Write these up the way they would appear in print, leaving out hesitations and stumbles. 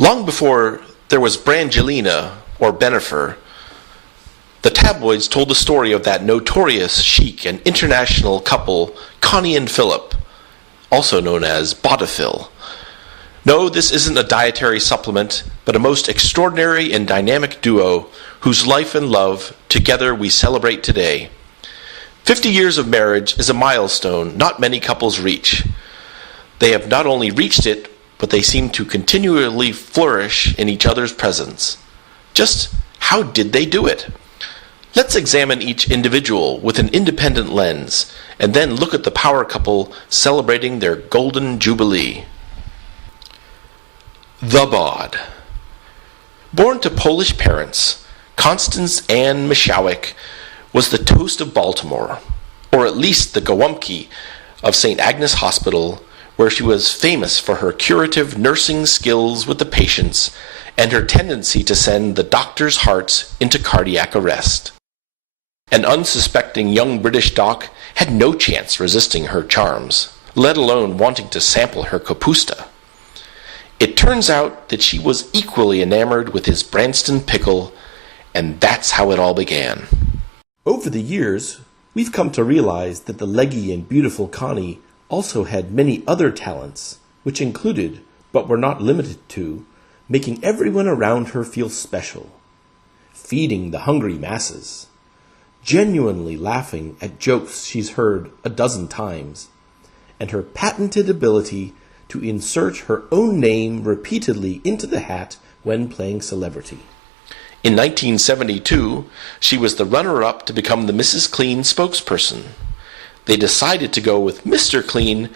Long before there was Brangelina or Bennifer, the tabloids told the story of that notorious chic and international couple, Connie and Philip, also known as Bodafil. No, this isn't a dietary supplement, but a most extraordinary and dynamic duo whose life and love together we celebrate today. 50 years of marriage is a milestone not many couples reach. They have not only reached it, but they seem to continually flourish in each other's presence. Just how did they do it? Let's examine each individual with an independent lens, and then look at the power couple celebrating their golden jubilee. The Bod. Born to Polish parents, Constance Ann Michałek was the toast of Baltimore, or at least the Gołąbki of St. Agnes Hospital, where she was famous for her curative nursing skills with the patients and her tendency to send the doctor's hearts into cardiac arrest. An unsuspecting young British doc had no chance resisting her charms, let alone wanting to sample her kapusta. It turns out that she was equally enamored with his Branston pickle, and that's how it all began. Over the years, we've come to realize that the leggy and beautiful Connie also had many other talents, which included, but were not limited to, making everyone around her feel special, feeding the hungry masses, genuinely laughing at jokes she's heard a dozen times, and her patented ability to insert her own name repeatedly into the hat when playing celebrity. In 1972, she was the runner-up to become the Mrs. Clean spokesperson. They decided to go with Mr. Clean,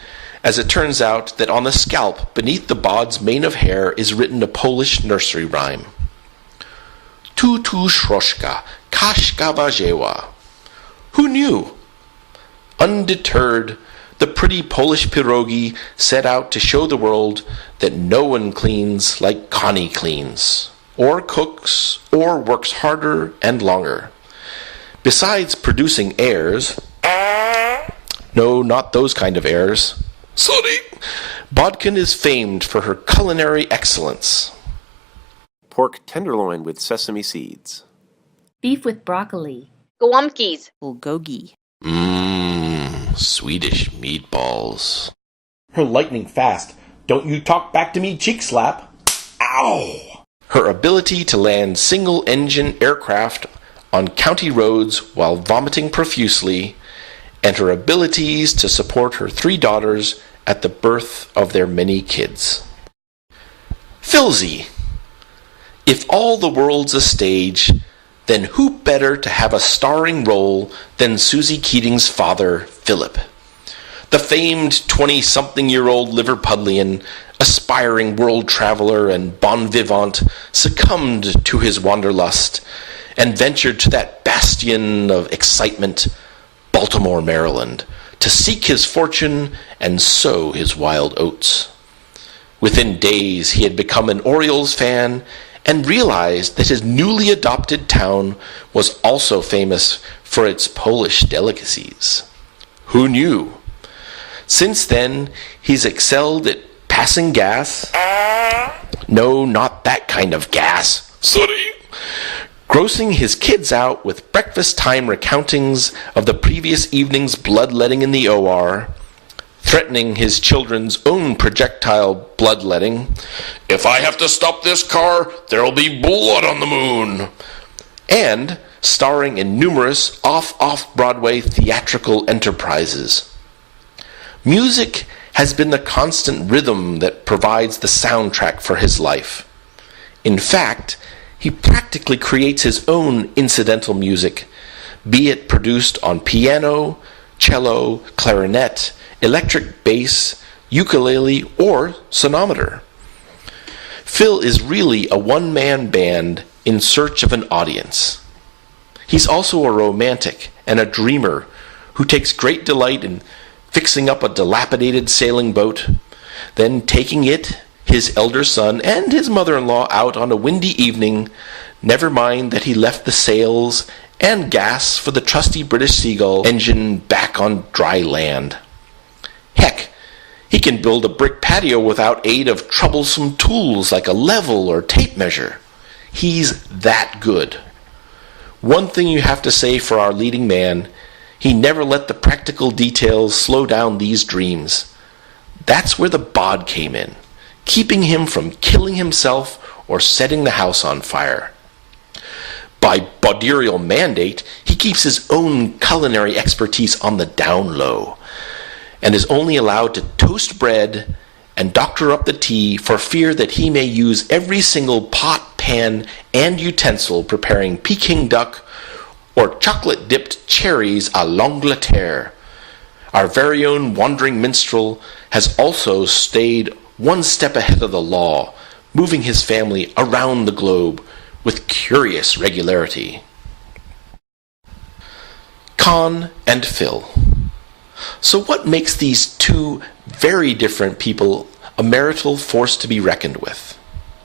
as it turns out that on the scalp beneath the bod's mane of hair is written a Polish nursery rhyme. Tu szroczka, kaszka warzywa. Who knew? Undeterred, the pretty Polish pierogi set out to show the world that no one cleans like Connie cleans, or cooks, or works harder and longer. Besides producing heirs, no, not those kind of heirs, sorry, Bodkin is famed for her culinary excellence. Pork tenderloin with sesame seeds. Beef with broccoli. Gołąbkis. Bulgogi. Swedish meatballs. Her lightning fast, don't you talk back to me cheek slap. Ow! Her ability to land single-engine aircraft on county roads while vomiting profusely, and her abilities to support her 3 daughters at the birth of their many kids. Philzy. If all the world's a stage, then who better to have a starring role than Susie Keating's father, Philip? The famed 20-something-year-old Liverpudlian, aspiring world traveler and bon vivant, succumbed to his wanderlust and ventured to that bastion of excitement, Baltimore, Maryland, to seek his fortune and sow his wild oats. Within days he had become an Orioles fan and realized that his newly adopted town was also famous for its Polish delicacies. Who knew? Since then, he's excelled at passing gas. No, not that kind of gas. Sorry. Grossing his kids out with breakfast time recountings of the previous evening's bloodletting in the OR, threatening his children's own projectile bloodletting. If I have to stop this car, there'll be blood on the moon. And starring in numerous off-Broadway theatrical enterprises. Music has been the constant rhythm that provides the soundtrack for his life. In fact, he practically creates his own incidental music, be it produced on piano, cello, clarinet, electric bass, ukulele, or sonometer. Phil is really a one-man band in search of an audience. He's also a romantic and a dreamer who takes great delight in fixing up a dilapidated sailing boat, then taking it, his elder son, and his mother-in-law out on a windy evening, never mind that he left the sails and gas for the trusty British Seagull engine back on dry land. Heck, He can build a brick patio without aid of troublesome tools like a level or tape measure. He's that good. One thing you have to say for our leading man, he never let the practical details slow down these dreams. That's where the bod came in, keeping him from killing himself or setting the house on fire. By bodierial mandate, he keeps his own culinary expertise on the down low, and is only allowed to toast bread and doctor up the tea for fear that he may use every single pot, pan, and utensil preparing Peking duck or chocolate-dipped cherries à l'Angleterre. Our very own wandering minstrel has also stayed one step ahead of the law, moving his family around the globe with curious regularity. Con and Phil. So what makes these two very different people a marital force to be reckoned with?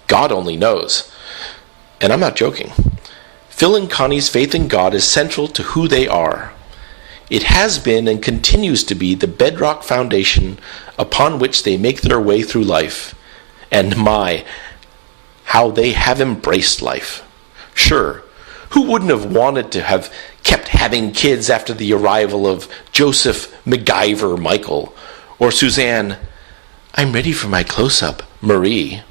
God only knows. And I'm not joking. Phil and Connie's faith in God is central to who they are. It has been and continues to be the bedrock foundation upon which they make their way through life. And my, how they have embraced life. Sure, who wouldn't have wanted to have kept having kids after the arrival of Joseph MacGyver Michael, or Suzanne, I'm ready for my close-up, Marie?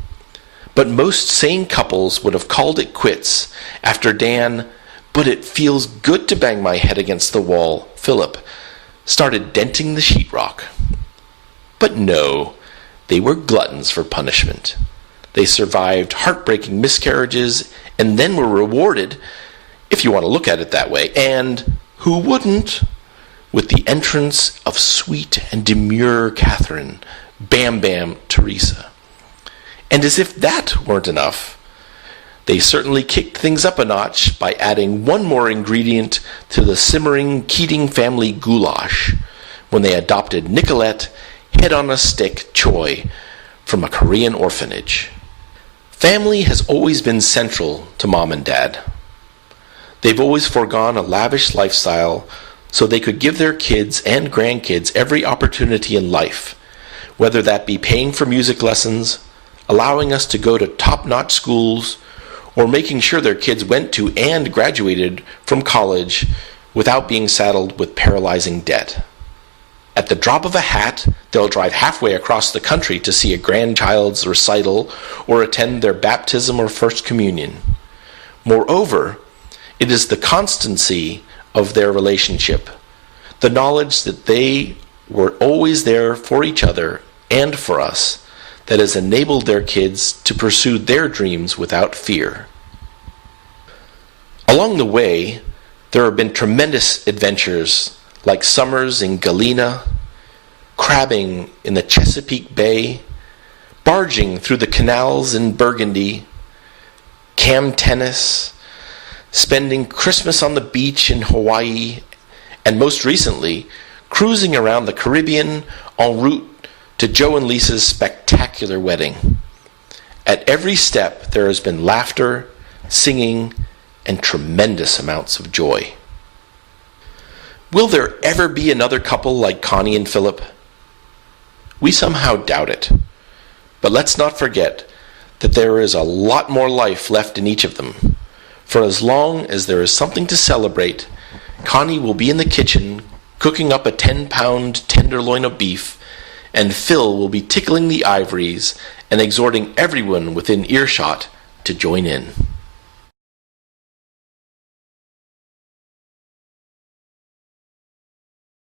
But most sane couples would have called it quits after Dan, but it feels good to bang my head against the wall, Philip, started denting the sheetrock. But no, they were gluttons for punishment. They survived heartbreaking miscarriages and then were rewarded, if you want to look at it that way, and who wouldn't, with the entrance of sweet and demure Catherine, Bam Bam Teresa. And as if that weren't enough, they certainly kicked things up a notch by adding one more ingredient to the simmering Keating family goulash when they adopted Nicolette head-on-a-stick Choi from a Korean orphanage. Family has always been central to Mom and Dad. They've always foregone a lavish lifestyle so they could give their kids and grandkids every opportunity in life, whether that be paying for music lessons, allowing us to go to top-notch schools, or making sure their kids went to and graduated from college without being saddled with paralyzing debt. At the drop of a hat, they'll drive halfway across the country to see a grandchild's recital or attend their baptism or first communion. Moreover, it is the constancy of their relationship, the knowledge that they were always there for each other and for us, that has enabled their kids to pursue their dreams without fear. Along the way, there have been tremendous adventures like summers in Galena, crabbing in the Chesapeake Bay, barging through the canals in Burgundy, cam tennis, spending Christmas on the beach in Hawaii, and most recently, cruising around the Caribbean en route to Joe and Lisa's spectacular wedding. At every step, there has been laughter, singing, and tremendous amounts of joy. Will there ever be another couple like Connie and Philip? We somehow doubt it. But let's not forget that there is a lot more life left in each of them. For as long as there is something to celebrate, Connie will be in the kitchen cooking up a 10-pound tenderloin of beef, and Phil will be tickling the ivories and exhorting everyone within earshot to join in.